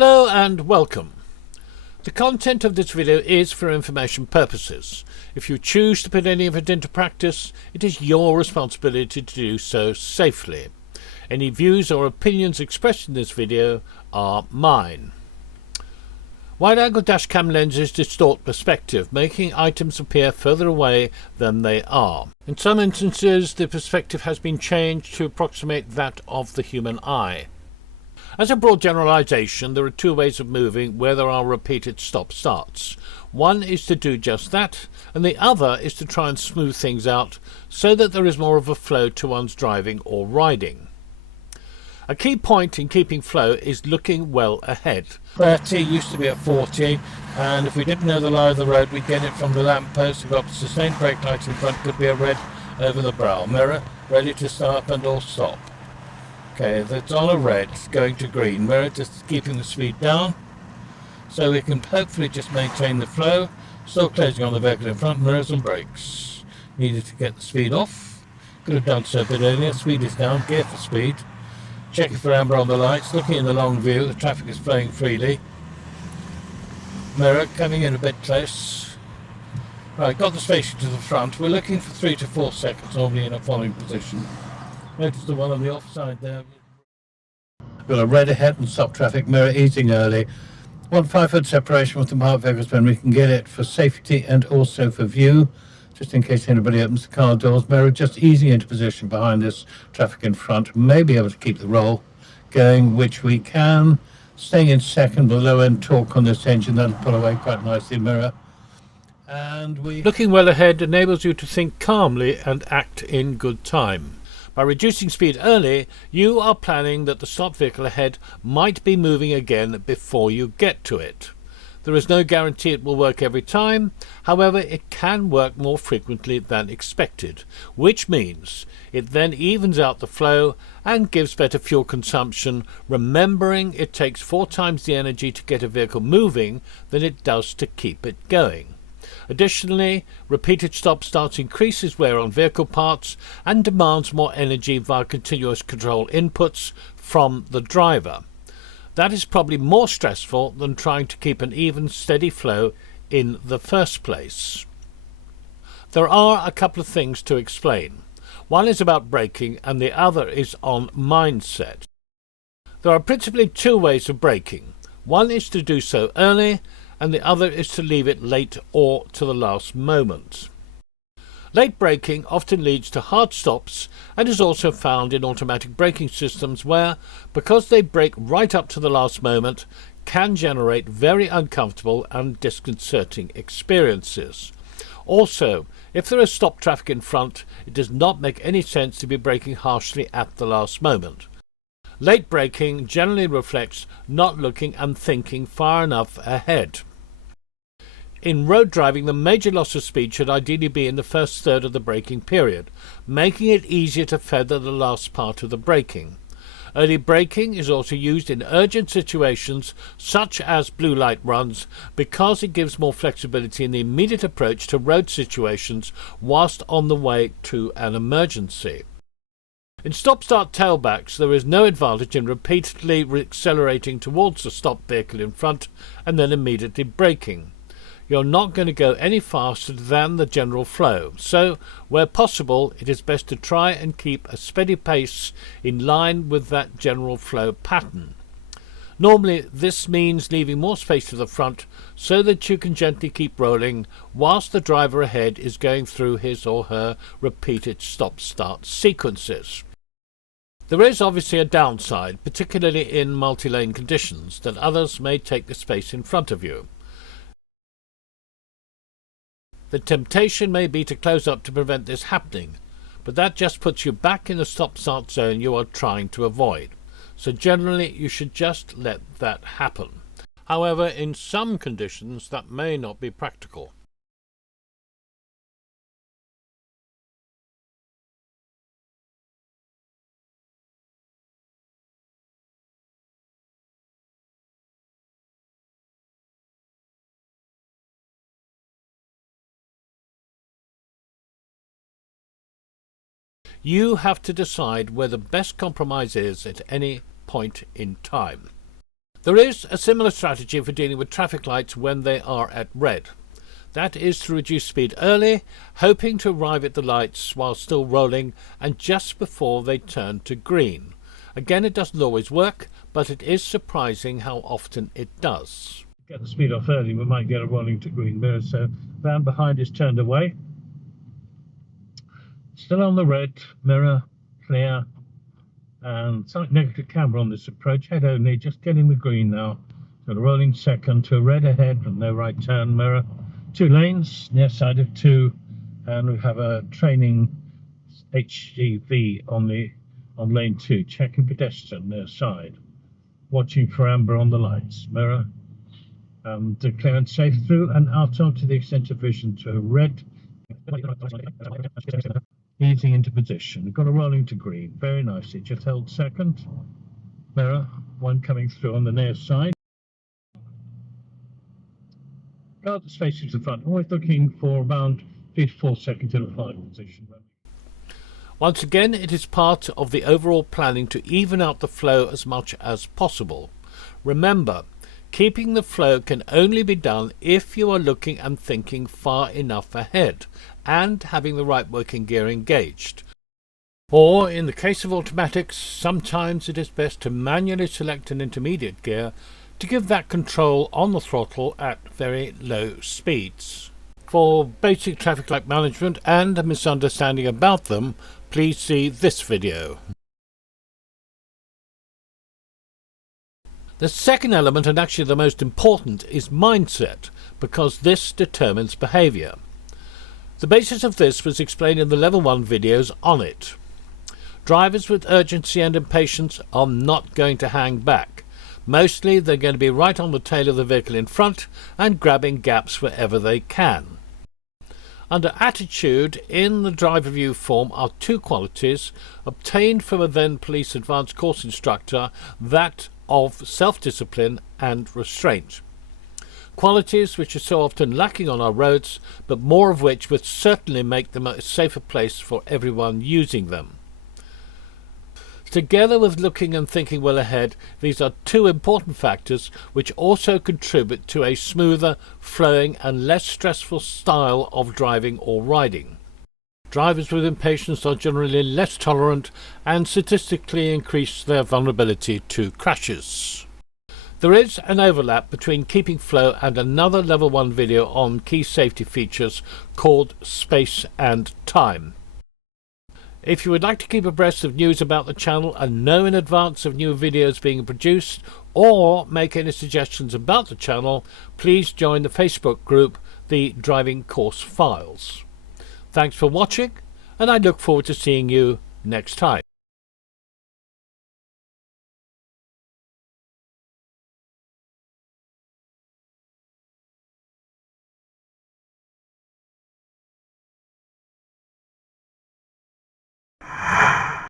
Hello and welcome. The content of this video is for information purposes. If you choose to put any of it into practice, it is your responsibility to do so safely. Any views or opinions expressed in this video are mine. Wide-angle dashcam lenses distort perspective, making items appear further away than they are. In some instances, the perspective has been changed to approximate that of the human eye. As a broad generalization, there are two ways of moving where there are repeated stop-starts. One is to do just that, and the other is to try and smooth things out so that there is more of a flow to one's driving or riding. A key point in keeping flow is looking well ahead. 30 used to be at 40, and if we didn't know the lie of the road, we'd get it from the lamppost. We've got the sustained brake light in front, could be a red over the brow mirror, ready to start and or stop. Okay, that's on a red, going to green. Mirror just keeping the speed down, so we can hopefully just maintain the flow. Still closing on the vehicle in front, mirrors and brakes. Needed to get the speed off. Could have done so a bit earlier. Speed is down, gear for speed. Checking for amber on the lights, looking in the long view, the traffic is flowing freely. Mirror coming in a bit close. Right, got the station to the front. We're looking for 3 to 4 seconds normally in a following position. Notice the one on the offside there. Got a red ahead and stop traffic, mirror easing early. 5 foot separation with the marked vehicles when we can get it for safety and also for view. Just in case anybody opens the car doors, mirror just easing into position behind this traffic in front. May be able to keep the roll going, which we can. Staying in second with low end torque on this engine, that'll pull away quite nicely, mirror. And looking well ahead enables you to think calmly and act in good time. By reducing speed early, you are planning that the stopped vehicle ahead might be moving again before you get to it. There is no guarantee it will work every time, however it can work more frequently than expected, which means it then evens out the flow and gives better fuel consumption, remembering it takes 4 times the energy to get a vehicle moving than it does to keep it going. Additionally, repeated stop-starts increases wear on vehicle parts and demands more energy via continuous control inputs from the driver. That is probably more stressful than trying to keep an even, steady flow in the first place. There are a couple of things to explain. One is about braking and the other is on mindset. There are principally 2 ways of braking. One is to do so early, and the other is to leave it late or to the last moment. Late braking often leads to hard stops and is also found in automatic braking systems where, because they brake right up to the last moment, can generate very uncomfortable and disconcerting experiences. Also, if there is stopped traffic in front, it does not make any sense to be braking harshly at the last moment. Late braking generally reflects not looking and thinking far enough ahead. In road driving, the major loss of speed should ideally be in the first third of the braking period, making it easier to feather the last part of the braking. Early braking is also used in urgent situations such as blue light runs because it gives more flexibility in the immediate approach to road situations whilst on the way to an emergency. In stop-start tailbacks, there is no advantage in repeatedly accelerating towards the stopped vehicle in front and then immediately braking. You're not going to go any faster than the general flow, so where possible it is best to try and keep a steady pace in line with that general flow pattern. Normally this means leaving more space to the front so that you can gently keep rolling whilst the driver ahead is going through his or her repeated stop-start sequences. There is obviously a downside, particularly in multi-lane conditions, that others may take the space in front of you. The temptation may be to close up to prevent this happening, but that just puts you back in the stop-start zone you are trying to avoid. So generally you should just let that happen. However, in some conditions that may not be practical. You have to decide where the best compromise is at any point in time. There is a similar strategy for dealing with traffic lights when they are at red. That is to reduce speed early, hoping to arrive at the lights while still rolling and just before they turn to green. Again, it doesn't always work, but it is surprising how often it does. Get the speed off early, we might get a rolling to green mirror, so van behind is turned away. Still on the red, mirror, clear, and slight negative camber on this approach, head only, just getting the green now. Got a rolling second to a red ahead and no right turn, mirror. 2 lanes, near side of 2, and we have a training HGV on lane 2, checking pedestrian near side. Watching for amber on the lights, mirror. Clearance safe through and out onto the extent of vision to red. Easing into position. Got a rolling to green. Very nicely. Just held second. Mirror. One coming through on the near side. Guard the space to the front. Always looking for around 3 to 4 seconds in the final position. Once again, it is part of the overall planning to even out the flow as much as possible. Remember, keeping the flow can only be done if you are looking and thinking far enough ahead and having the right working gear engaged. Or, in the case of automatics, sometimes it is best to manually select an intermediate gear to give that control on the throttle at very low speeds. For basic traffic light management and a misunderstanding about them, please see this video. The second element, and actually the most important, is mindset, because this determines behaviour. The basis of this was explained in the Level 1 videos on it. Drivers with urgency and impatience are not going to hang back. Mostly they're going to be right on the tail of the vehicle in front and grabbing gaps wherever they can. Under attitude, in the driver view form are 2 qualities obtained from a then police advanced course instructor, that of self-discipline and restraint. Qualities which are so often lacking on our roads, but more of which would certainly make them a safer place for everyone using them. Together with looking and thinking well ahead, these are 2 important factors which also contribute to a smoother, flowing and less stressful style of driving or riding. Drivers with impatience are generally less tolerant and statistically increase their vulnerability to crashes. There is an overlap between keeping flow and another Level 1 video on key safety features called Space and Time. If you would like to keep abreast of news about the channel and know in advance of new videos being produced, or make any suggestions about the channel, please join the Facebook group, The Driving Course Files. Thanks for watching, and I look forward to seeing you next time.